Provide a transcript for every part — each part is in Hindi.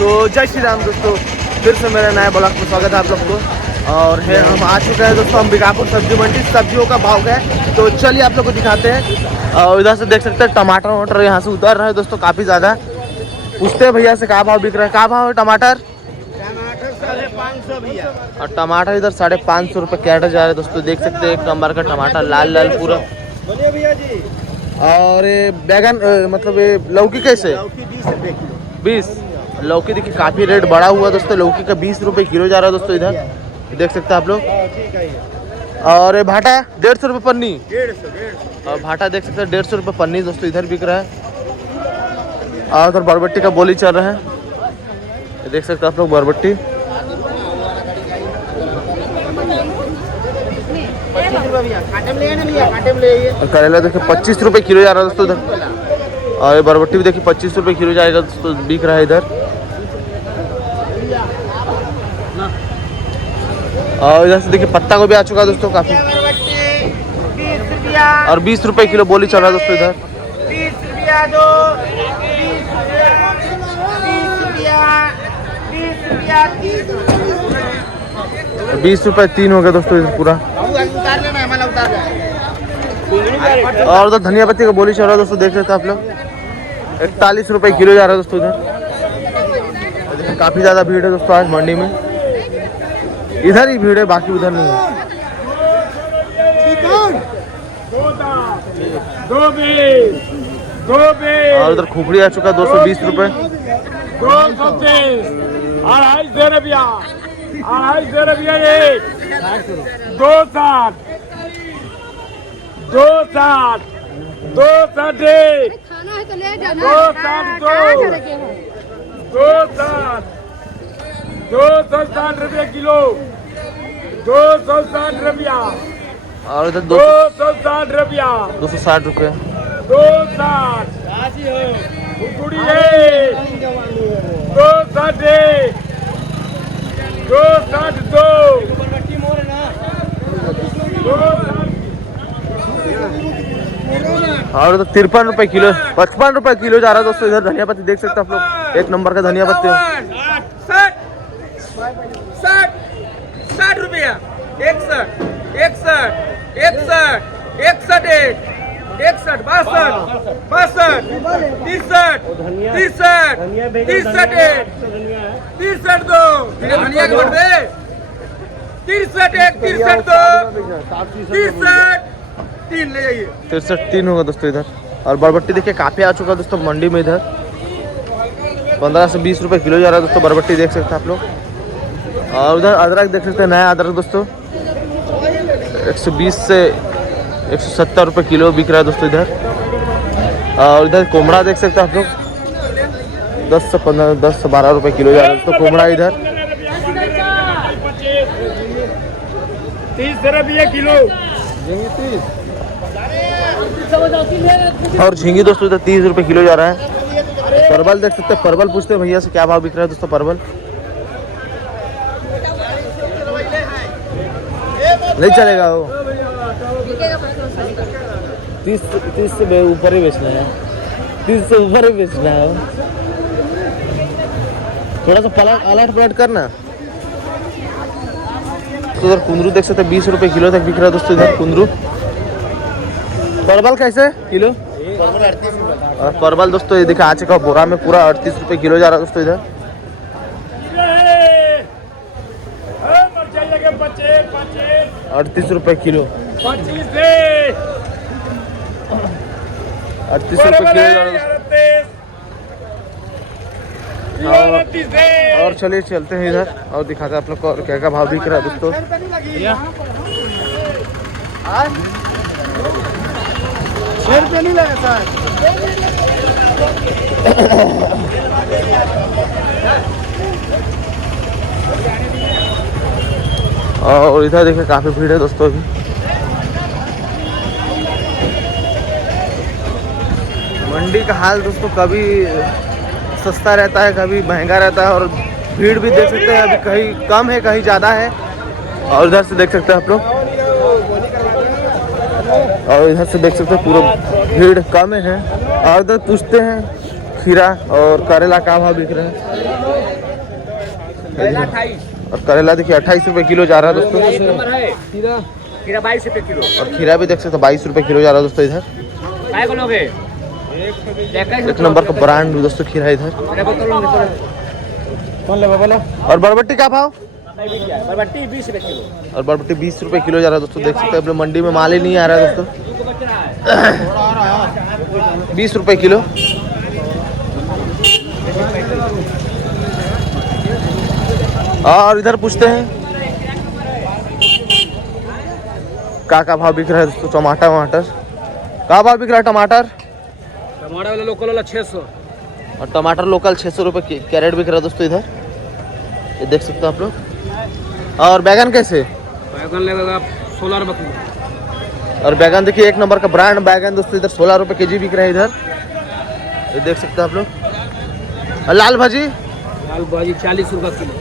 तो जय श्री राम दोस्तों, फिर से मेरे नए ब्लॉग में स्वागत है आप लोग को। और है हम आ चुके हैं दोस्तों अंबिकापुर सब्जी मंडी। सब्जियों का भाव क्या है तो चलिए आप लोग को दिखाते हैं। और इधर से देख सकते हैं टमाटर वमाटर यहाँ से उतर रहा है दोस्तों काफ़ी ज़्यादा। पूछते हैं भैया से क्या भाव बिक रहा है। क्या भाव है टमाटर? 550 भैया। और टमाटर इधर 550 रुपये कैरेट जा रहा है दोस्तों। देख सकते हैं एक नंबर का टमाटर लाल लाल पूरा। बोलिए भैया जी। और ये बैगन मतलब ये लौकी कैसे? लौकी 20 रुपये किलो। 20। लौकी देखिए काफ़ी रेट बढ़ा हुआ है दोस्तों। लौकी का 20 रुपये किलो जा रहा है दोस्तों। इधर देख सकते हैं आप लोग। ठीक है। और ये भाटा 150 रुपये पन्नी। 150। और भाटा देख सकते हैं 150 रुपये पन्नी दोस्तों इधर बिक रहा है। और उधर बरबट्टी का बोली चल रहा है, ये देख सकते हैं आप लोग बरबट्टी। और करेला देखिए 25 रुपये किलो जा रहा है दोस्तों इधर। और ये बरबट्टी भी देखिए 25 रुपये किलो जाएगा दोस्तों, बिक रहा है इधर। और इधर से देखिए पत्ता गोभी आ चुका है दोस्तों काफ़ी। और 20 रुपये किलो बोली चल रहा है दोस्तों इधर। 20 रुपया दो, 20 रुपये 3 हो गया दोस्तों इधर पूरा। उतार लेना है, उतार और उधर धनिया पत्ती का बोली चल रहा है दोस्तों, देख सकते हैं आप लोग। 41 रुपये किलो जा रहा है दोस्तों इधर। देखिए काफ़ी ज़्यादा भीड़ है दोस्तों आज मंडी में। इधर ही भीड़ है, बाकी उधर नहीं है। और उधर खुपड़ी आ चुका है 220 रुपये। 230, 250 रुपया, 250 रुपया एक, 260, 260, 260 एक, 260 रुपया किलो, 260 रुपया, और इधर 260 रुपया, 260 रुपये। 260, कुकुड़ी है, 260, 262, और उधर 53 रुपये किलो, 55 रुपये किलो जा रहा है दोस्तों इधर। धनिया पत्ती देख सकते हैं आप लोग, एक नंबर का धनिया पत्ती। 60 रुपया, 61, 61, 61, 61, 61, 62, 63, 63, 63 दो, धनिया के बढ़ दे। 63 63 दो, 63 3 ले जाइए। 63 3 होगा दोस्तों इधर। और बरबट्टी देखिए काफ़ी आ चुका है दोस्तों मंडी में इधर। 15 से 20 रुपये किलो जा रहा है दोस्तों बरबट्टी, देख सकते हैं आप लोग। और उधर अदरक देख सकते हैं, नया अदरक दोस्तों 120 से 170 रुपये किलो बिक रहा है दोस्तों इधर। और इधर कोमड़ा देख सकते हैं आप लोग 10 से 15, 10 से 12 रुपये किलो जा रहा है दोस्तों कोमड़ा इधर। 30 रुपया किलो, और झींगी दोस्तों इधर 30 रुपये किलो जा रहा है। परवल देख सकते हैं, परवल पूछते हैं भैया से क्या भाव बिक रहा है दोस्तों परवल। नहीं चलेगा वो, 30 से ऊपर ही बेचना है, 30 से ऊपर ही बेचना है। थोड़ा सा अलट पलट करना। तो इधर कुंदरू देख सकते हैं 20 रुपये किलो तक बिक रहा है दोस्तों इधर कुंदरू। परवल कैसे किलो? और परवल दोस्तों ये देखिए आ चुका बोरा में पूरा 38 रुपये किलो जा रहा है दोस्तों इधर। 38 रुपये किलो, 38 रुपये किलो जा रहा है। और चलिए चलते हैं इधर और दिखाते हैं आप लोग को क्या क्या भाव बिक रहा है दोस्तों। नहीं लगा सर। और इधर देखिए काफ़ी भीड़ है दोस्तों अभी। मंडी का हाल दोस्तों कभी सस्ता रहता है, कभी महंगा रहता है। और भीड़ भी देख सकते हैं, अभी कहीं कम है कहीं ज़्यादा है। और इधर से देख सकते हैं आप लोग, और इधर से देख सकते हैं पूरा भीड़ कम है। और इधर पूछते हैं खीरा और करेला का भाव बिक रहे हैं। करेला 28 और करेला देखिए 28 रुपये किलो जा रहा है दोस्तों। एक नंबर है खीरा, खीरा 22 रुपए किलो। और खीरा भी देख सकते हो 22 रुपये किलो जा रहा है दोस्तों इधर। काय को लोगे एक नंबर का ब्रांड दोस्तों खीरा इधर। और बरबट्टी का भाव? बरबट्टी 20 रुपए किलो। और बरबट्टी 20 रुपये किलो जा रहा है दोस्तों। देख सकते हैं अपने मंडी में माल ही नहीं आ रहा है दोस्तों। 20 रुपये किलो। और इधर पूछते हैं का भाव बिक रहा है दोस्तों। टमाटर का भाव बिक रहा है? टमाटर वाला लोकल वाला 600 और टमाटर लोकल 600 रुपये कैरेट बिक रहा है दोस्तों इधर। ये देख सकते हो आप लोग। और बैगन कैसे? बैगन लगेगा 16 रुपए किलो। और बैगन देखिए एक नंबर का ब्रांड बैगन दोस्तों इधर 16 रुपये केजी बिक रहा है इधर। ये देख सकते हो आप लोग। और लाल भाजी? लाल भाजी 40 रुपए किलो।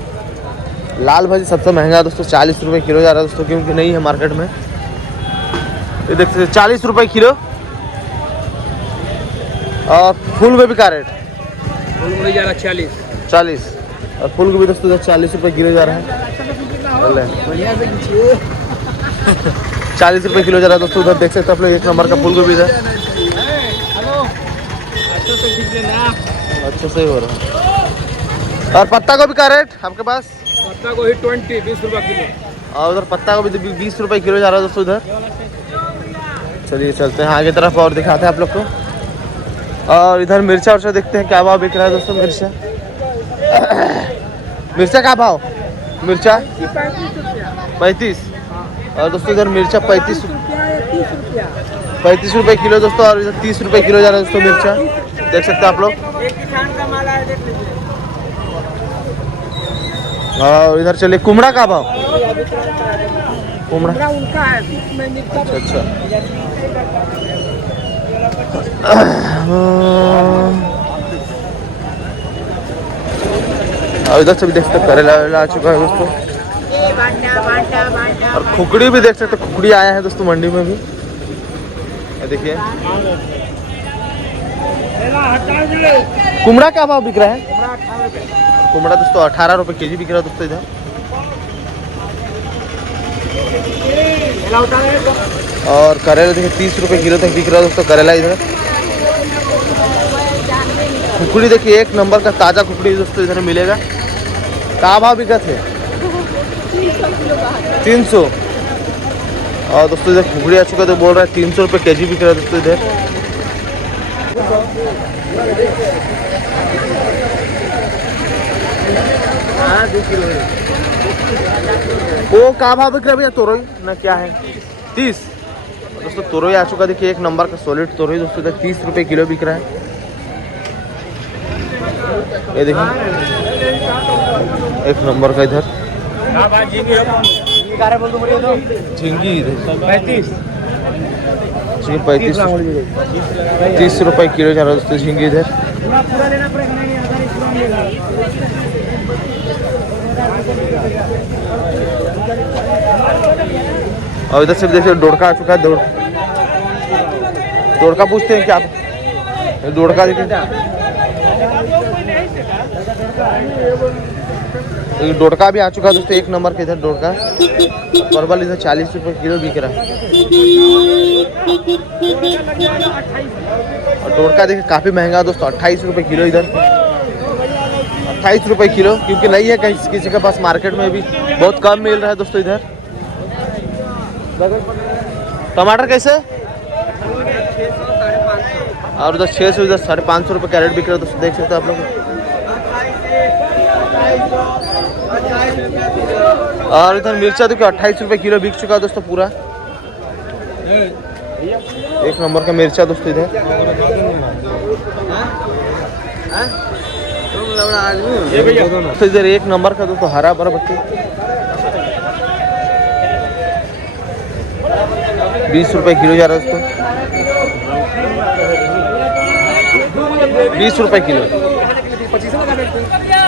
लाल भाजी सबसे महंगा दोस्तों 40 रुपये किलो जा रहा है दोस्तों, क्योंकि नहीं है मार्केट में। ये देख सकते 40 रुपये किलो। और फूल गोभी का रेट? फूल गोभी जा रहा 40। और फूल गोभी दोस्तों 40 रुपये किलो जा रहा है। 40 रुपये किलो जा रहा है दोस्तों उधर। देख सकते हो आप लोग एक नंबर का फूल गोभी इधर। अच्छा से ही हो रहा है। और पत्ता गोभी का रेट आपके पास? पत्ता गोभी 20 रुपए किलो। और उधर पत्ता गोभी 20 रुपये किलो जा रहा है दोस्तों उधर। चलिए चलते हैं आगे तरफ और दिखाते हैं आप लोग को। और इधर मिर्चा उर्चा देखते हैं क्या भाव बिक रहा है दोस्तों। मिर्चा का भाव? मिर्चा 35। और दोस्तों इधर मिर्चा 35 रुपये किलो दोस्तों। और इधर 30 रुपये किलो जा रहा है दोस्तों मिर्चा। देख सकते हैं आप लोग। और इधर चलिए कुमड़ा का भाव? कुमड़ा उनका है। अच्छा। और इधर से भी देख सकते करेला आ चुका है दोस्तों। और खुकड़ी भी देख सकते, खुकड़ी आया है दोस्तों मंडी में भी। ये देखिए कुमड़ा क्या भाव बिक रहा है? कुमड़ा दोस्तों 18 रुपये केजी बिक रहा है दोस्तों इधर। और करेला देखिए 30 रुपये किलो तक बिक रहा है दोस्तों करेला इधर। खुकड़ी देखिए एक नंबर का ताज़ा खुकड़ी दोस्तों इधर मिलेगा। का भाव बिका थे? 300। और दोस्तों इधर खुकड़ी आ चुका तो बोल रहा है 300 रुपये केजी बिक रहा है दोस्तों इधर। वो का भाव बिक रहा है भैया? तोरई ना क्या है? 30। दोस्तों तोरई आ चुका देखिए एक नंबर का सॉलिड तोरई दोस्तों इधर 30 रुपये किलो बिक रहा है। ये देखिए एक नंबर का इधर झींगी इधर 35 30 रुपये किलो जा रहा है दोस्तों झींगी इधर। और इधर से देखिए डोड़का आ चुका है। डोड़का पूछते हैं क्या आप? डोड़का देखिए डोड़का भी आ चुका है दोस्तों एक नंबर के इधर डोड़का। परवल इधर 40 रुपये किलो बिक रहा है। और डोड़का देखिए काफ़ी महंगा दोस्तों 28 रुपये किलो इधर। 28 रुपये किलो, क्योंकि नहीं है कहीं किसी के पास मार्केट में भी बहुत कम मिल रहा है दोस्तों इधर। टमाटर कैसे? और उधर 600 इधर 550 रुपये कैरेट बिक रहा है दोस्तों। देख सकते हैं आप लोग। और इधर मिर्चा देखिए 28 रुपये किलो बिक चुका है दोस्तों पूरा। एक नंबर का मिर्चा दोस्तों इधर। तो इधर एक नंबर का दोस्तों हरा बरबट्टी 20 रुपये किलो जा रहा है दोस्तों। 20 रुपये किलो।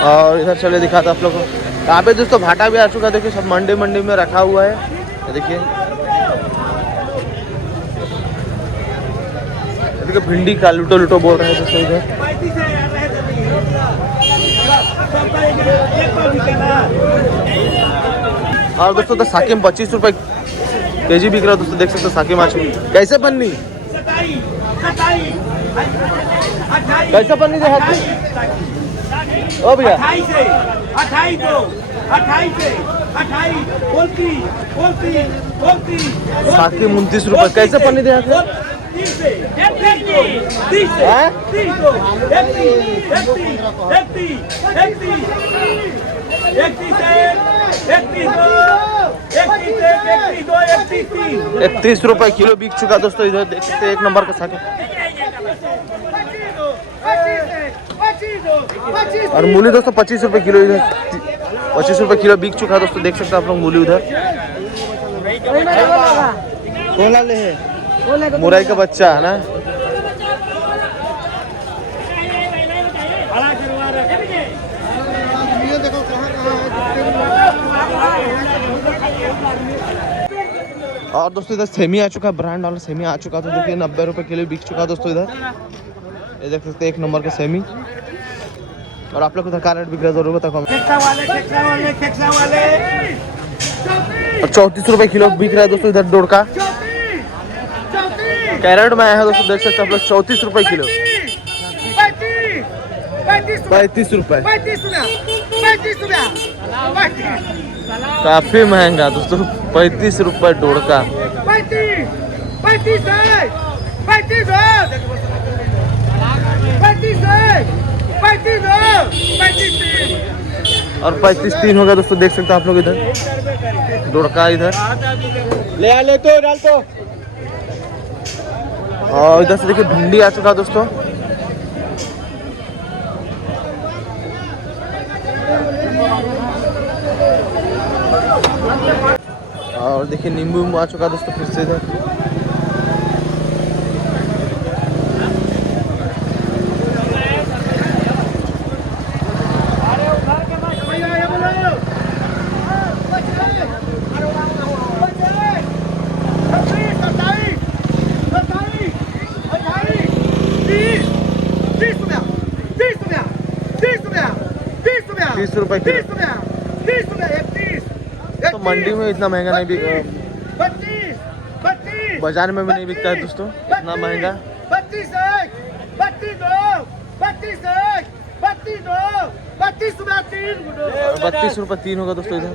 और इधर चले दिखाता आप लोग को। यहाँ पे दोस्तों भाटा भी आ चुका है। देखिए सब मंडी में रखा हुआ है। देखिए भिंडी का लूटो बोल रहे हैं दोस्तों इधर। और दोस्तों तो साकी में 25 रुपए केजी बिक रहा है दोस्तों, देख सकते हो साकी मछली कैसे पन्नी, कैसे पन्नी दे ओ भैया 29 रुपए कैसे पन्नी दे ₹31 रुपए किलो बिक चुका दोस्तों, इधर देख सकते हैं 1 नंबर का साकी। और मूली दोस्तों 25 रुपए किलो, इधर 25 रुपए किलो बिक चुका है दोस्तों, देख सकते हैं आप लोग मूली उधर। कोला ले है मुरई का बच्चा है ना। और दोस्तों इधर सेमी आ चुका है, ब्रांड वाला सेमी आ चुका, तो देखिए 90 रुपए किलो बिक चुका दोस्तों इधर, ये देख सकते हैं 1 नंबर का सेमी। और आप लोग को का रेट बिक रहा है जरूर बताओ। 34 रुपए किलो बिक रहा है दोस्तों इधर डोरका, कैरेट में आया है दोस्तों, देख सकते हैं आप लोग 34 रुपए किलो, 35 रुपए, काफी महंगा दोस्तों, 35 रुपए डोरका। और 35-3 हो गया दोस्तों, देख सकते हैं आप लोग इधर डोरका इधर ले तो डाल तो। और इधर से देखिए भिंडी आ चुका दोस्तों, और देखिए नींबू आ चुका दोस्तों फिर से इधर। ₹30 तो मंडी में इतना महंगा नहीं बिका, बाजार में भी नहीं बिकता है दोस्तों इतना महंगा। 32 रुपए 3 होगा दोस्तों इधर।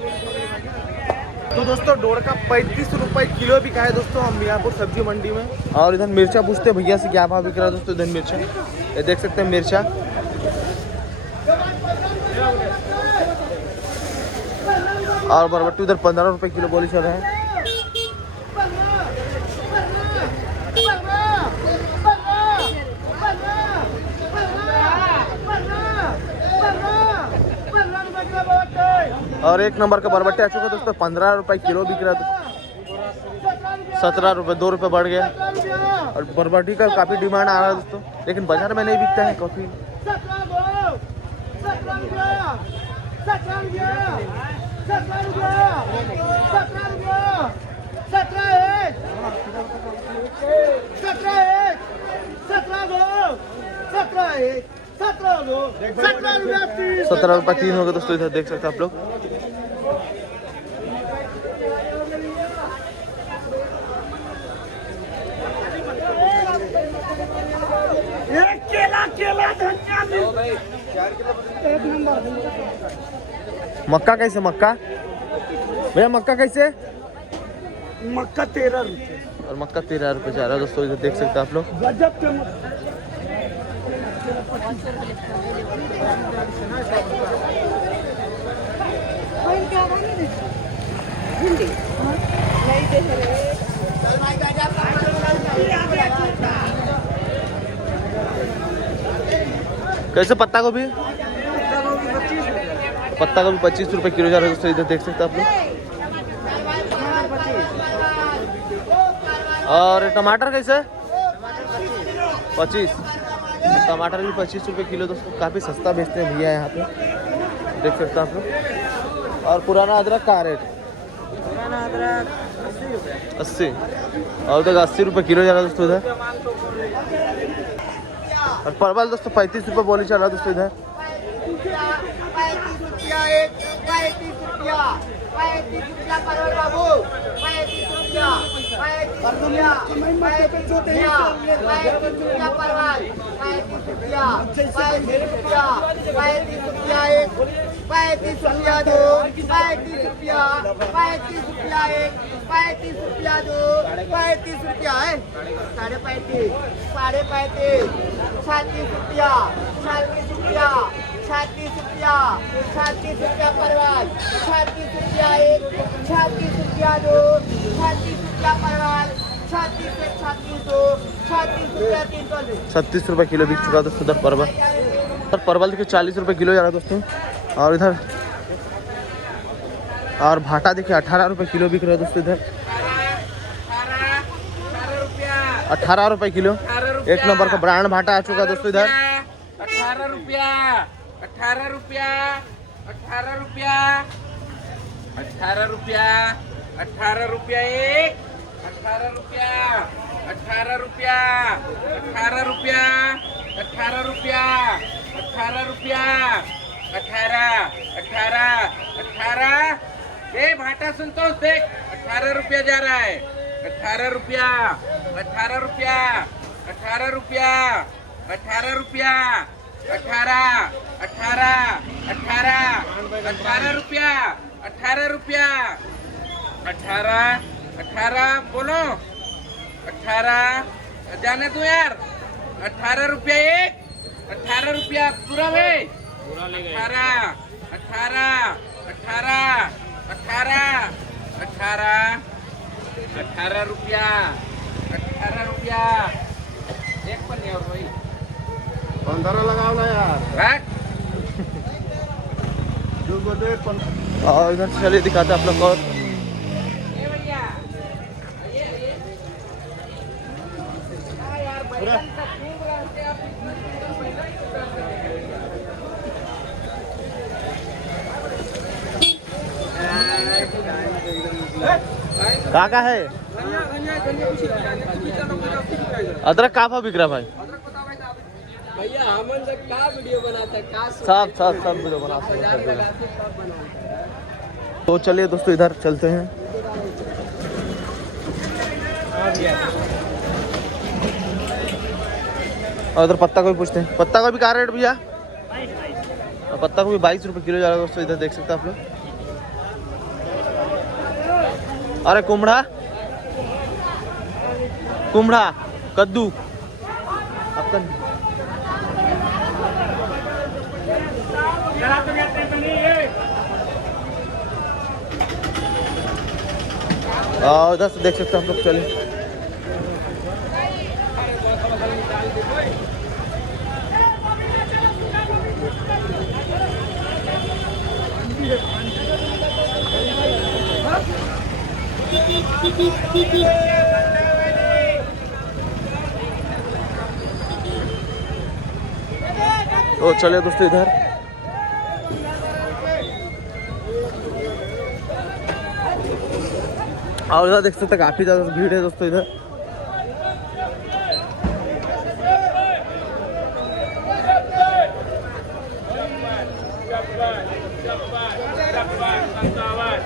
तो दोस्तों डोरका 35 रुपए किलो बिका है दोस्तों हम मियाँपुर सब्जी मंडी में। और इधर मिर्चा पूछते हैं भैया से क्या भाव बिक रहा है दोस्तों, इधर मिर्चा ये देख सकते हैं मिर्चा। और बरबट्टी उधर 15 रुपए किलो बोली चल रहा है। और 1 नंबर का बरबट्टी आ चुका दोस्तों, 15 रुपए किलो बिक रहा है, 17 रुपए 2 रुपए बढ़ गया। और बरबट्टी का काफी डिमांड आ रहा है दोस्तों, लेकिन बाजार में नहीं बिकता है काफी। ₹17 होगा दोस्तों इधर देख सकते हैं आप लोग। मक्का कैसे, मक्का भैया मक्का कैसे? मक्का 13 रुपये और मक्का 13 रुपये जा रहा है दोस्तों, इधर देख सकते हैं आप लोग। गजब के कैसे पत्ता गोभी? पत्ता गोभी 25 रुपए किलो जा रहा है दोस्तों, इधर देख सकते हैं आप लोग। और टमाटर कैसे? 25। टमाटर भी 25 रुपए किलो दोस्तों, काफ़ी सस्ता बेचते हैं भैया यहाँ पे, देख सकते हैं आप लोग। और पुराना अदरक का रेट? पुराना अदरक 80। और उधर 80 रुपए किलो जा रहा है दोस्तों इधर। और परवल दोस्तों 35 रुपए बोली चल रहा है दोस्तों इधर। ₹35 ₹35 परवल बाबू ₹35 ₹35 ₹35 परवल ₹35 एक ₹35 दो ₹35 एक ₹35 दो ₹35 है ₹35 ₹36 परवल ₹36 एक ₹36 दो ₹36 परवल ₹36 दो ₹36 ₹36 किलो बिक चुका दोस्तों इधर परवल। और परवल देखिए 40 रुपये किलो जा रहा है दोस्तों। और इधर और भाटा देखिए 18 रुपये किलो बिक रहा है दोस्तों इधर। 18 रुपये किलो एक नंबर का ब्रांड भाटा आ चुका है दोस्तों इधर। 18 रुपया 18 रुपया 18 रुपया 18 रुपया 18 रुपया एक 18 रुपया 18 रुपया 18 रुपया 18 रुपया 18 रुपया 18 18 18 ए भाटा संतोष देख 18 रुपया जा रहा है 18 रुपया 18 रुपया 18 रुपया 18 रुपया 18 18 18 18 रुपया 18 रुपया 18 18 बोलो 18 जाने दो यार 18 रुपया एक 18 रुपया पूरा भाई 18 18 18 18 18 18 रुपया 18 रुपया एक पर नहीं और भाई 15 लगाओ ना यार। रख और इधर से चलिए दिखाते हैं आप लोग को। ये भैया ये यार बैगन का खूब रहते आप का है अदरक का भाव बिक रहा भाई? भैया हमन से का वीडियो बनाते का सब वीडियो बनाते हैं। तो चलिए दोस्तों इधर चलते हैं। और इधर पत्ता को भी पूछते हैं। पत्ता को भी क्या रेट भैया? पत्ता को भी 22 रुपये किलो जा रहा है दोस्तों इधर देख सकते हैं आप लोग। अरे कुमड़ा कुमड़ा कद्दू आपका इधर से देख सकते हैं आप लोग। चलिए तो चलिए दोस्तों इधर और इधर देख सकते हैं काफी ज्यादा भीड़ है दोस्तों इधर।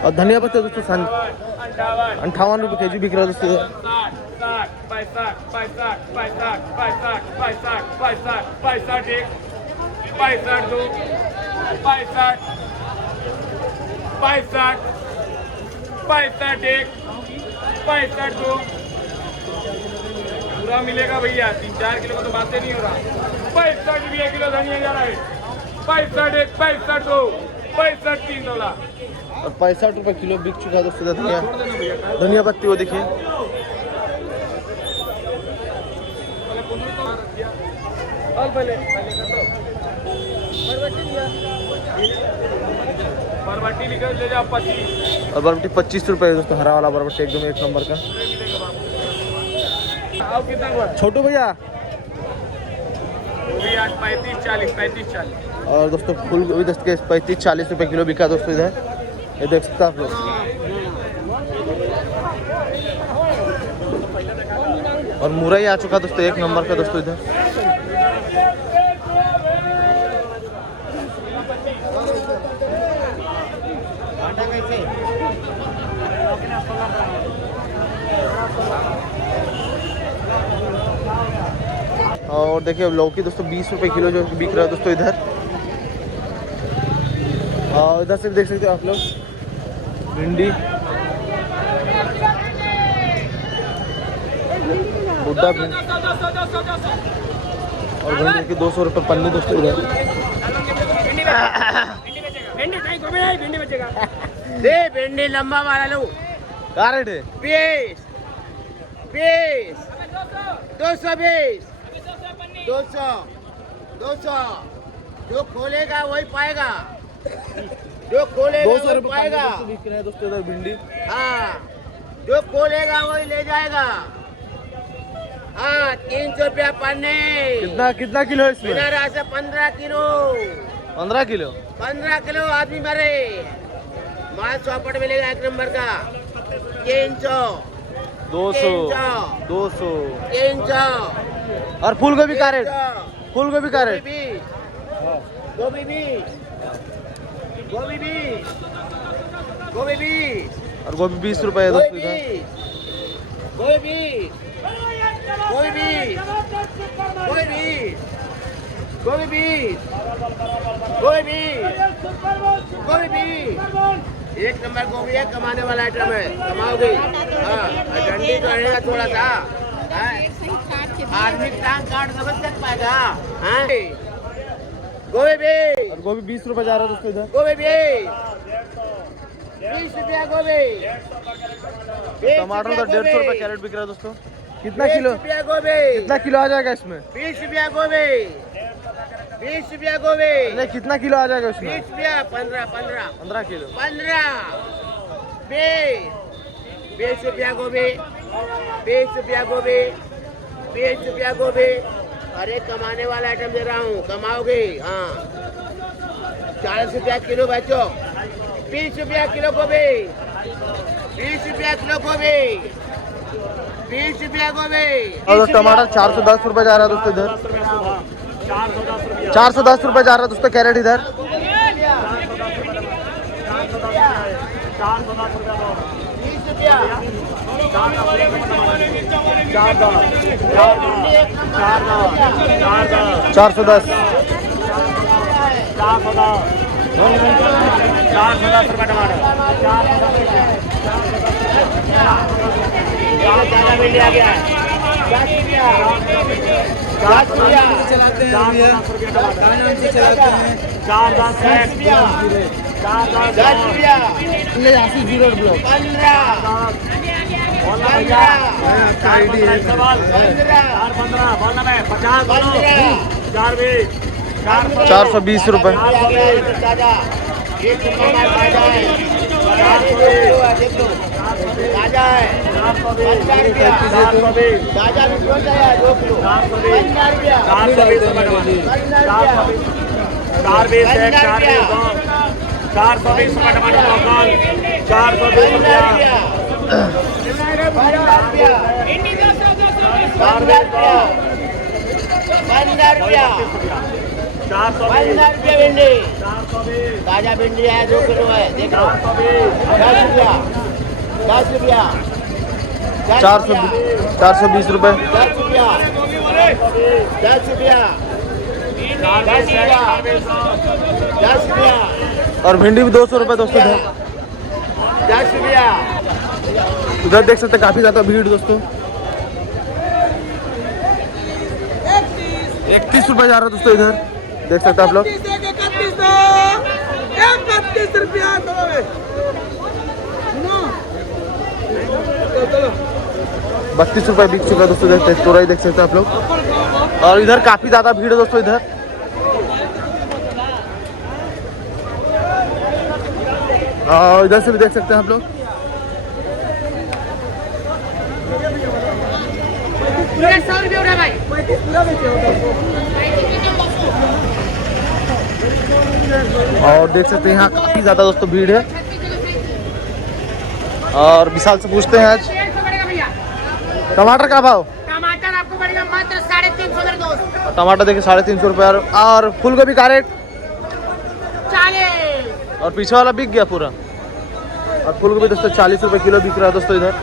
और धनिया पत्ता दोस्तों 58 रुपये केजी बिक रहा है दोस्तों इधर। 65 दो पूरा मिलेगा भैया 3-4 किलो का तो बातें नहीं हो रहा। 65 रुपया किलो धनिया जा रहा है 65 एक 65 दो 65 3 डॉलर और 65 रुपये किलो बिक चुका है दोस्तों धनिया। धनिया पत्ती वो देखिए। बरबट्टी निकल ले जाओ 25 और बरबट्टी 25 रुपये है दोस्तों। हरा वाला बरबट्टी एकदम एक नंबर का। आओ कितना हुआ छोटू भैया वो भी आज 35-40 35-40 और दोस्तों फूल गोभी दोस्तों के 35-40 रुपये किलो बिका दोस्तों इधर। ये देख सकते हैं आप लोग। और मुरई आ चुका दोस्तों एक नंबर का दोस्तों इधर। और देखिए लौकी दोस्तों 20 रुपए किलो जो बिक रहा है दोस्तों इधर। और इधर से भी देख सकते हो आप लोग भिंडी, बुड्ढा भिंडी और भिंडी की 200 रुपये पन्नी दोस्तों इधर। दे भिंडी लंबा वाला लो। क्या रेट है? 20 20 220 200 200 जो खोलेगा वही पाएगा, जो खोलेगा 200 वही रुपये पाएगा। बिक रहे हैं दोस्तों इधर भिंडी। हाँ जो खोलेगा वही ले जाएगा। हाँ 300 रुपया पन्ने। कितना कितना किलो है इसमें? बिना राशि 15 किलो 15 किलो। 15 किलो आदमी मरे। माल चौपट मिलेगा 1 नंबर का। 300 200 200 300 और फूल गोभी का रेट? फूल गोभी का रेट? गोभी 20 गोभी 20 गोभी 20 और गोभी 20 रुपए है दोस्तों इधर। गोभी 20 गोभी 20 गोभी 20 गोभी 20 गोभी 20 1 नंबर गोभी है, कमाने वाला आइटम है, कमाओगे। हाँ डंडी तो रहेगा थोड़ा सा। हाँ? आदमी टांग काट समझ तक पाएगा। हाँ? गोभी और गोभी 20 रुपए जा रहा है दोस्तों इधर। गोभी 20 रुपया गोभी। टमाटर तो 150 रुपए कैरेट बिक रहा है दोस्तों। कितना किलो? 20 रुपया गोभी। कितना किलो आ जाएगा इसमें? 20 रुपया गोभी। 20 रुपया गोभी। नहीं कितना किलो आ जाएगा इसमें? 20 रुपया 15 15 किलो। 20 रुपया गोभी। 20 रुपया गोभी। 20 रुपया गोभी। अरे कमाने वाला आइटम दे रहा हूँ, कमाओगे। हाँ 40 रुपया किलो बचो। 20 रुपया किलो गोभी। 20 रुपया किलो गोभी। 20 रुपया गोभी। और टमाटर 410 रुपए जा रहा है दोस्तों इधर। 410 रुपए जा रहा है दोस्तों कैरेट इधर। 20 रुपया 410 ज्यादा भिंडी आ गया है। 10 रुपया चलाते हैं भैया, क्या नाम से चलाते हैं? 10 रुपया 15 आपका आईडी है 420 रुपए। ताजा है 50 रुपया। ताजा भी कौन सा है? 2 किलो 50 रुपया। 420 भिंडी। ताजा भिंडी है 2 किलो है, देख लो। 10 रुपया 10 रुपया 420 रुपए। 10 रुपया 10 रुपया 10 रुपया और भिंडी भी 200 रुपए दोस्तों इधर। 10 रुपया। उधर देख सकते हैं काफी ज्यादा भीड़ दोस्तों। 31 रुपए जा रहा है दोस्तों इधर, देख सकते हैं आप लोग। 32 रुपए बिक चुका है दोस्तों इधर। तोरई देख सकते हैं आप लोग। और इधर काफी ज्यादा भीड़ है दोस्तों इधर। और इधर से भी देख सकते हैं आप लोग। और देख सकते हैं यहाँ काफी ज्यादा दोस्तों भीड़ है। और विशाल से पूछते हैं आज टमाटर का भाव। टमाटर आपको पड़ेगा मात्र 350 दोस्त। टमाटर देखिए 350 रुपये। और फूल गोभी का रेट? 40। और पीछे वाला बिक गया पूरा। और फूल गोभी दोस्तों 40 रुपए किलो बिक रहा है दोस्तों इधर।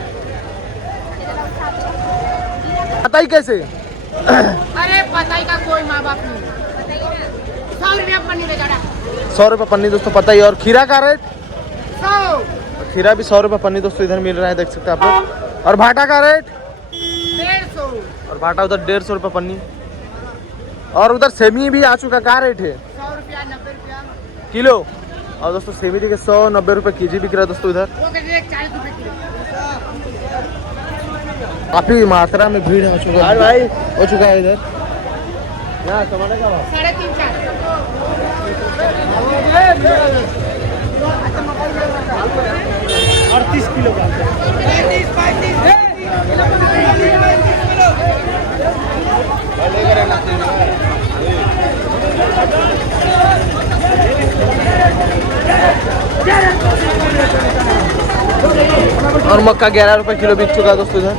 बताइए कैसे? अरे बताई का कोई माँ बाप नहीं, 100 रुपया पन्नी ले जाना। 100 रुपए पन्नी दोस्तों पता ही। और खीरा का रेट? 100। खीरा भी 100 रुपए पन्नी दोस्तों इधर मिल रहा है, देख सकते हैं आप लोग। और भाटा का रेट? 150। और भाटा उधर 150 रुपए पन्नी। और उधर सेमी भी आचू का क्या रेट है? 100 रुपया 90 रुपया किलो। और दोस्तों सेमी के 190 रुपए केजी बिक रहा है दोस्तों इधर। वो कहते 40 रुपये किलो। काफी मात्रा में भीड़ हो चुका है भाई, हो चुका है इधर। यहाँ टमाटर का भाव 3.5 4। 38 किलो का 35 और मक्का 11 रुपए किलो बिक चुका है दोस्तों इधर।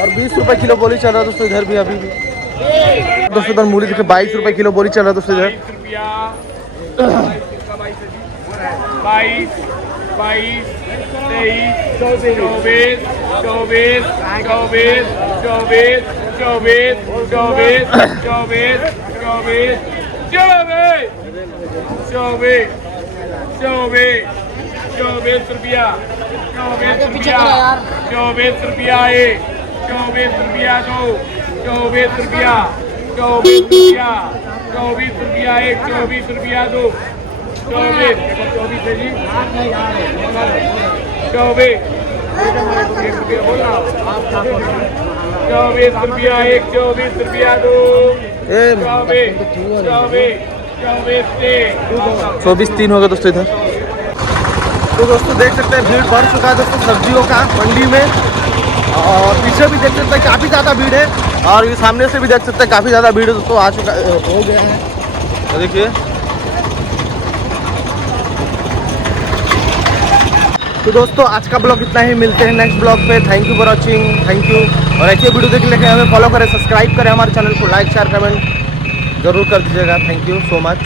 और 20 रुपए किलो बोली चल रहा है दोस्तों इधर भी, अभी भी दोस्तों इधर मूली देखिए 22 रुपए किलो बोली चल रहा है दोस्तों इधर। 22 22 23 24 24 24 24 24 24 24 24 रुपया 24 रुपया 1, 24 रुपया 2, 24 रुपया 24 रुपया 1, 24 रुपया 2, 24 है जी 24 रुपया 1, 24 रुपया 2, 24 3 हो गया दोस्तों इधर। तो दोस्तों देख सकते हैं भीड़ बढ़ चुका है दोस्तों सब्जियों का मंडी में। और पीछे भी देख सकते हैं काफ़ी ज़्यादा भीड़ है, और ये सामने से भी देख सकते हैं काफ़ी ज़्यादा भीड़ है दोस्तों, आ चुका हो गया है। तो देखिए, तो दोस्तों आज का ब्लॉग इतना ही, मिलते हैं नेक्स्ट ब्लॉग पे। Thank you for watching, thank you. और ऐसे वीडियो देखने के लिए हमें फॉलो करें, सब्सक्राइब करें, हमारे चैनल को लाइक शेयर कमेंट जरूर कर दीजिएगा। Thank you so much.